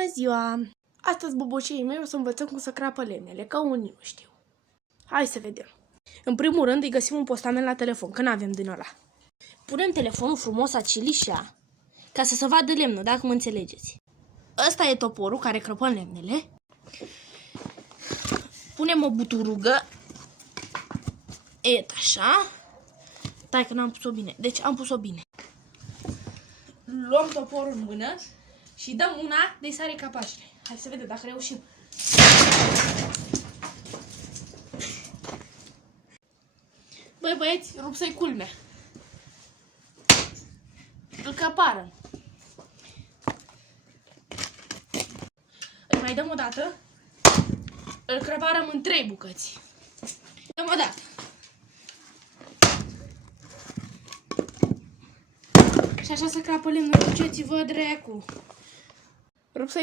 Bună ziua! Astăzi boboșii mei o să învățăm cum să crapă lemnele, că unii nu știu. Hai să vedem. În primul rând îi găsim un postament la telefon, că n-avem din ăla. Punem telefonul frumos acilișa, ca să se vadă lemnul, dacă mă înțelegeți. Ăsta e toporul care crăpă lemnele. Punem o buturugă. Et așa. Stai că n-am pus-o bine. Deci am pus-o bine. Luăm toporul în mână și dăm una de sare capacele. Hai să vedem dacă reușim. Băi băieți, rup să-i culmea. Îl căpară. Îl mai dăm o dată. Îl crăparăm în 3 bucăți. Dăm o dată. Și așa se crapă lemnul, duceți-vă dracu. Rup să-i